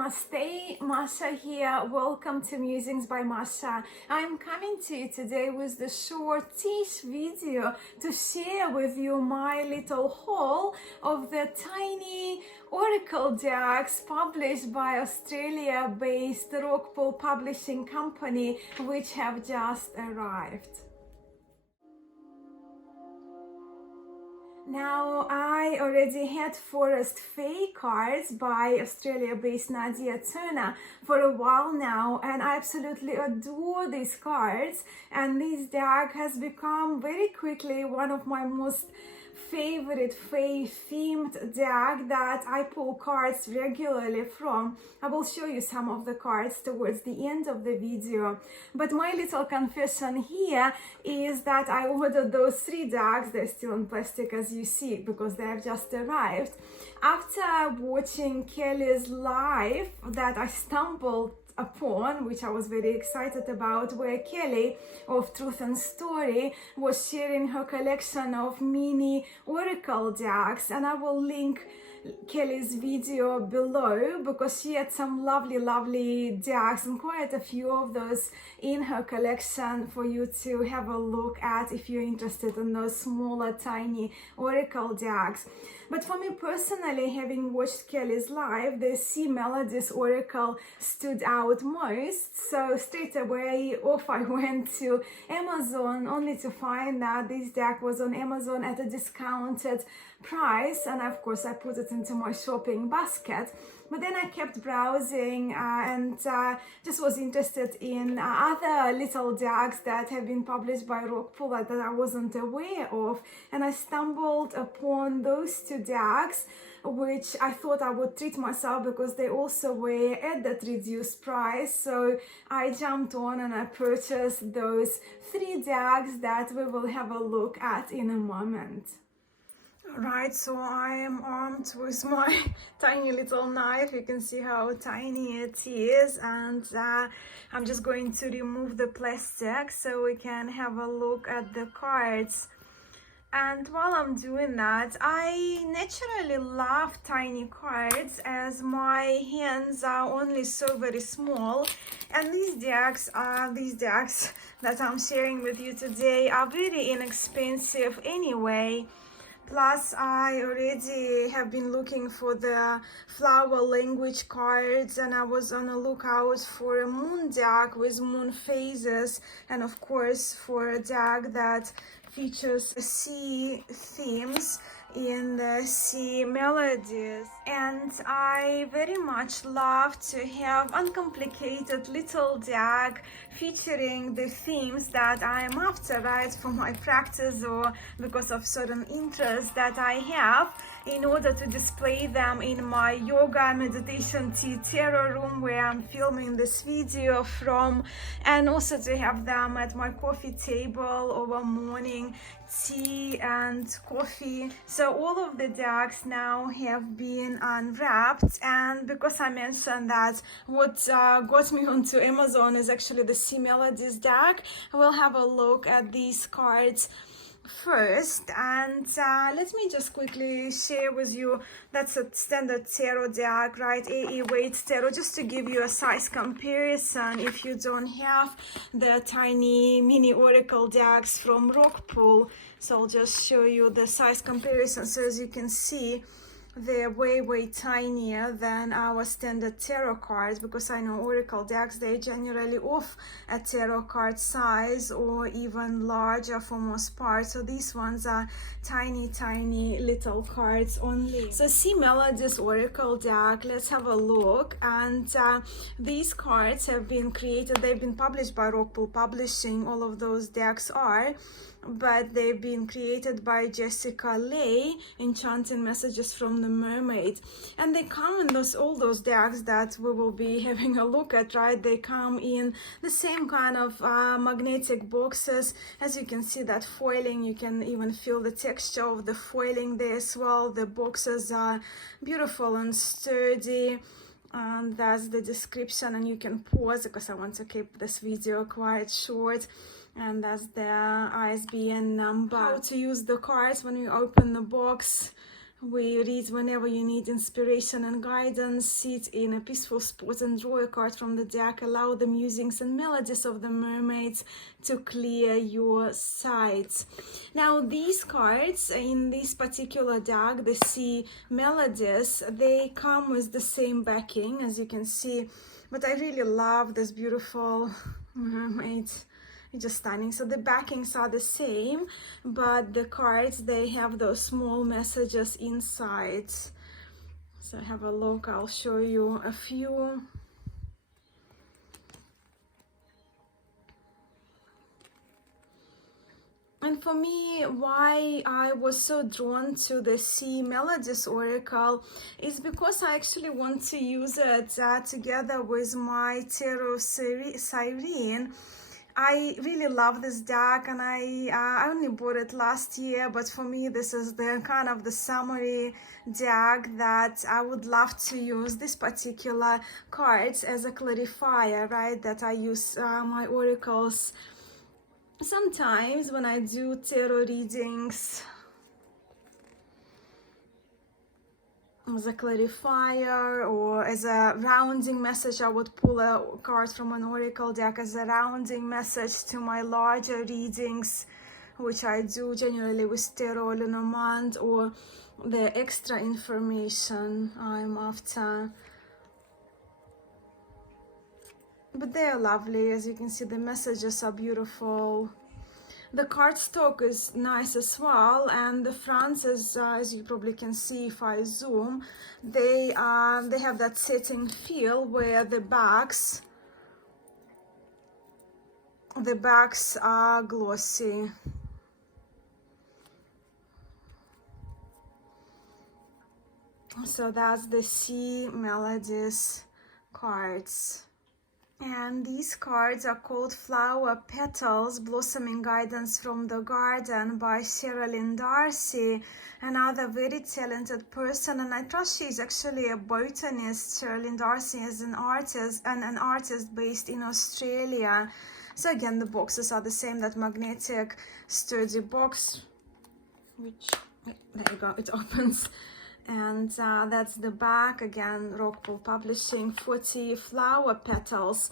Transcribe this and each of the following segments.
Namaste, Masha here. Welcome to Musings by Masha. I'm coming to you today with the shortish video to share with you my little haul of the tiny oracle decks published by Australia-based Rockpool publishing company, which have just arrived. Now, I already had Forest Fae cards by Australia-based Nadia Turner for a while now, and I absolutely adore these cards, and this deck has become very quickly one of my most favorite Fae themed deck that I pull cards regularly from. I will show you some of the cards towards the end of the video, but my little confession here is that I ordered those 3 decks. They're still in plastic, as you see, because they have just arrived after watching Kelly's live that I stumbled upon, which I was very excited about, where Kelly of Truth and Story was sharing her collection of mini oracle decks, and I will link Kelly's video below because she had some lovely decks and quite a few of those in her collection for you to have a look at if you're interested in those smaller tiny oracle decks. But for me personally, having watched Kelly's live, the Sea Melodies oracle stood out most, so straight away off I went to Amazon, only to find that this deck was on Amazon at a discounted price, and of course I put it into my shopping basket. But then I kept browsing and just was interested in other little decks that have been published by Rockpool that I wasn't aware of, and I stumbled upon those 2 decks, which I thought I would treat myself because they also were at that reduced price. So I jumped on and I purchased those 3 decks that we will have a look at in a moment. Right, so I am armed with my tiny little knife. You can see how tiny it is, and I'm just going to remove the plastic so we can have a look at the cards. And while I'm doing that, I naturally love tiny cards as my hands are only so very small, and these decks that I'm sharing with you today are very inexpensive anyway. Plus, I already have been looking for the flower language cards, and I was on a lookout for a moon deck with moon phases, and of course for a deck that features sea themes in the Sea Melodies. And I very much love to have uncomplicated little deck featuring the themes that I am after, right, for my practice or because of certain interests that I have, in order to display them in my yoga meditation tea tarot room where I'm filming this video from, and also to have them at my coffee table over morning tea and coffee. So all of the decks now have been unwrapped, and because I mentioned that what got me onto Amazon is actually the Sea Melodies deck, we'll have a look at these cards first. And let me just quickly share with you, that's a standard tarot deck, right, AE weight tarot, just to give you a size comparison if you don't have the tiny mini oracle decks from Rockpool. So I'll just show you the size comparison. So as you can see, they're way tinier than our standard tarot cards, because I know oracle decks, they generally off a tarot card size or even larger for most part. So these ones are tiny little cards only. So Sea Melodies oracle deck, let's have a look. And these cards have been created, they've been published by Rockpool Publishing, all of those decks are, but they've been created by Jessica Leigh, Enchanting Messages from the Mermaid, and they come in all those decks that we will be having a look at, right? They come in the same kind of magnetic boxes. As you can see, that foiling, you can even feel the texture of the foiling there as well. The boxes are beautiful and sturdy. And that's the description, and you can pause because I want to keep this video quite short. And that's the ISBN number. How to use the cards when you open the box. We read whenever you need inspiration and guidance. Sit in a peaceful spot and draw a card from the deck. Allow the musings and melodies of the mermaids to clear your sight. Now, these cards in this particular deck, the Sea Melodies, they come with the same backing, as you can see. But I really love this beautiful mermaid. It's just stunning. So the backings are the same, but the cards, they have those small messages inside. So have a look. I'll show you a few. And for me, why I was so drawn to the Sea Melodies Oracle is because I actually want to use it together with my Tarot Siren. I really love this deck, and I only bought it last year, but for me this is the kind of the summary deck that I would love to use this particular cards as a clarifier, right? That I use my oracles sometimes when I do tarot readings as a clarifier, or as a rounding message. I would pull a card from an oracle deck as a rounding message to my larger readings, which I do generally with Tarot Lenormand, or the extra information I'm after. But they are lovely. As you can see, the messages are beautiful. The cardstock is nice as well, and the fronts, as you probably can see if I zoom, they have that satin feel, where the backs are glossy. So that's the Sea Melodies cards. And these cards are called Flower Petals, Blossoming Guidance from the Garden by Sherilyn Darcy, another very talented person. And I trust she's actually a botanist. Sherilyn Darcy is an artist, and an artist based in Australia. So again, the boxes are the same, that magnetic sturdy box, which, there you go, it opens. And that's the back. Again, Rockpool Publishing, 40 flower petals.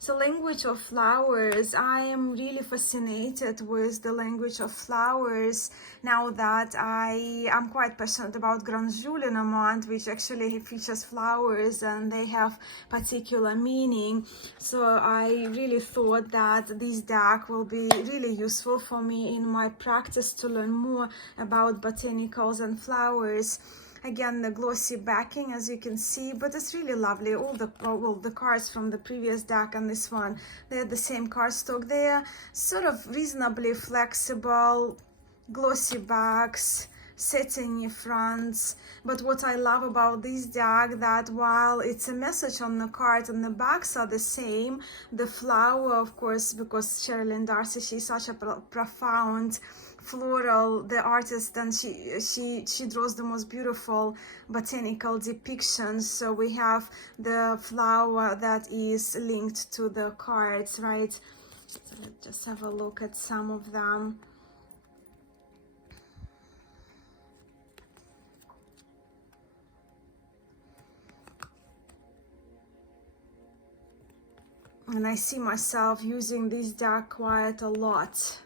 So language of flowers, I am really fascinated with the language of flowers now that I am quite passionate about Grand Jeu Lenormand, which actually features flowers and they have particular meaning. So I really thought that this deck will be really useful for me in my practice to learn more about botanicals and flowers. Again, the glossy backing, as you can see, but it's really lovely. All the cards from the previous deck and this one, they're the same cardstock. They're sort of reasonably flexible, glossy backs, satiny fronts. But what I love about this deck, that while it's a message on the card and the backs are the same, the flower, of course, because Sherilyn Darcy, she's such a profound floral, the artist, and she draws the most beautiful botanical depictions. So we have the flower that is linked to the cards, right? So let's just have a look at some of them. And I see myself using this deck quite a lot.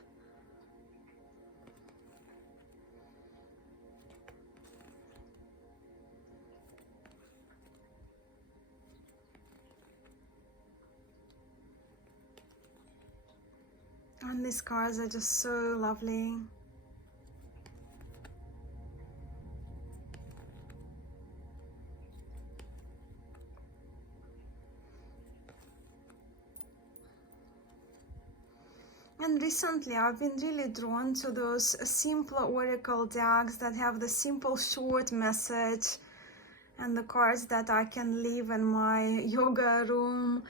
And these cards are just so lovely. And recently I've been really drawn to those simpler oracle decks that have the simple short message, and the cards that I can leave in my yoga room,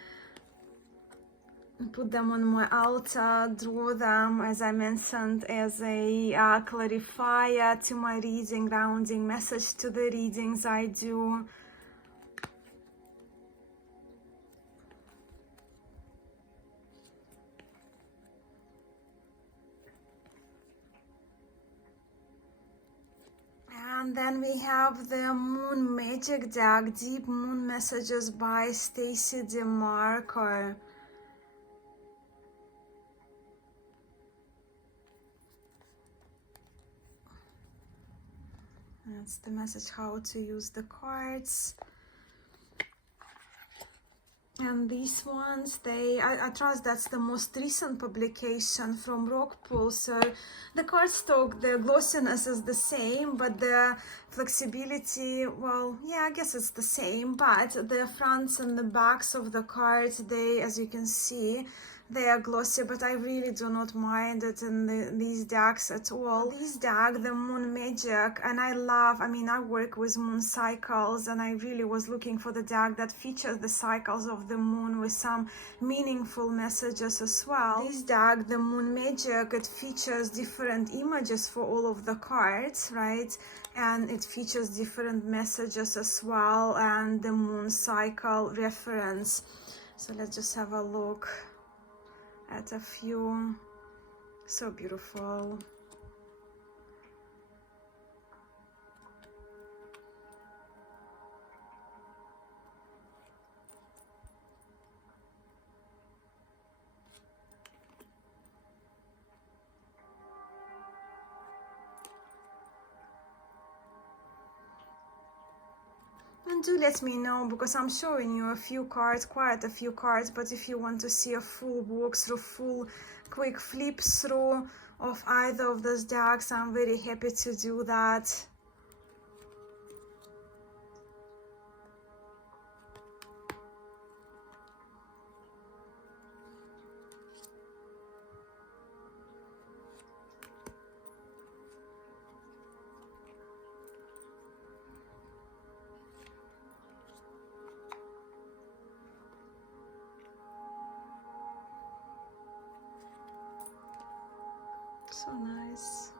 put them on my altar, draw them, as I mentioned, as a clarifier to my reading, rounding message to the readings I do. And Then we have the Moon Magick deck, Deep Moon Messages by Stacy DeMarco. That's the message how to use the cards. And these ones, I trust that's the most recent publication from Rockpool. So the cardstock, the glossiness is the same, but the flexibility, well, yeah, I guess it's the same. But the fronts and the backs of the cards, they, as you can see, they are glossy, but I really do not mind it in these decks at all. This deck, the Moon Magick, and I work with moon cycles, and I really was looking for the deck that features the cycles of the moon with some meaningful messages as well. This deck, the Moon Magick, it features different images for all of the cards, right? And it features different messages as well, and the moon cycle reference. So let's just have a look at a few. So beautiful. And do let me know, because I'm showing you a few cards, quite a few cards, but if you want to see a full walkthrough, full quick flip through of either of those decks, I'm very happy to do that. So nice.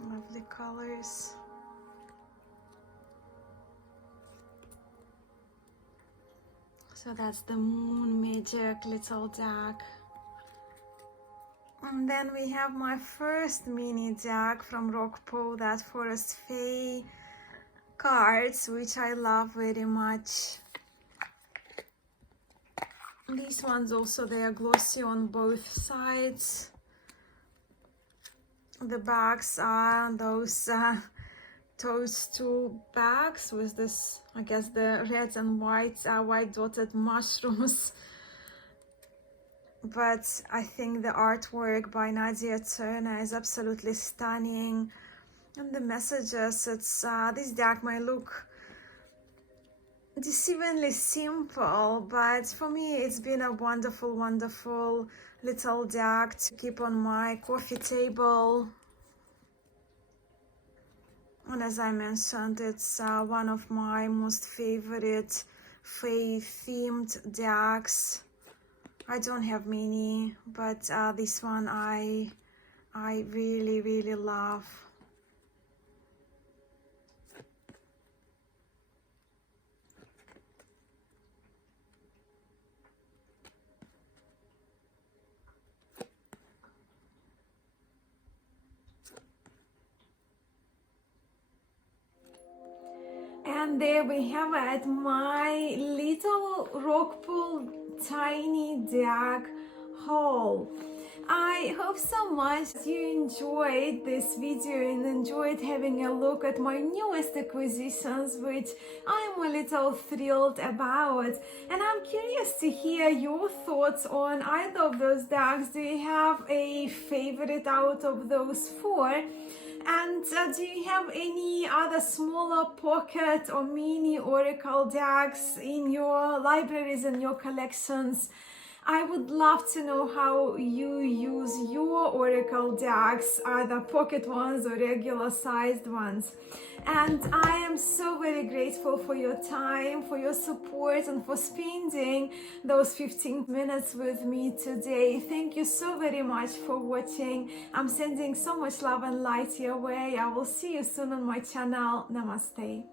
Lovely colors. So that's the Moon Magick little deck. And then we have my first mini deck from Rockpool, that Forest Fae cards, which I love very much. These ones also, they are glossy on both sides. The backs are those two bags with this, I guess, the red and white dotted mushrooms. But I think the artwork by Nadia Turner is absolutely stunning. And the messages, it's this deck might look deceivingly simple, but for me it's been a wonderful, wonderful little deck to keep on my coffee table. And as I mentioned, it's one of my most favorite Fae themed decks. I don't have many, but this one I really, really love. And there we have it, my little Rockpool tiny deck haul. I hope so much you enjoyed this video and enjoyed having a look at my newest acquisitions, which I'm a little thrilled about. And I'm curious to hear your thoughts on either of those decks. Do you have a favorite out of those four? And do you have any other smaller pocket or mini oracle decks in your libraries and your collections? I would love to know how you use your oracle decks, either pocket ones or regular sized ones. And I am so very grateful for your time, for your support, and for spending those 15 minutes with me today. Thank you so very much for watching. I'm sending so much love and light your way. I will see you soon on my channel. Namaste.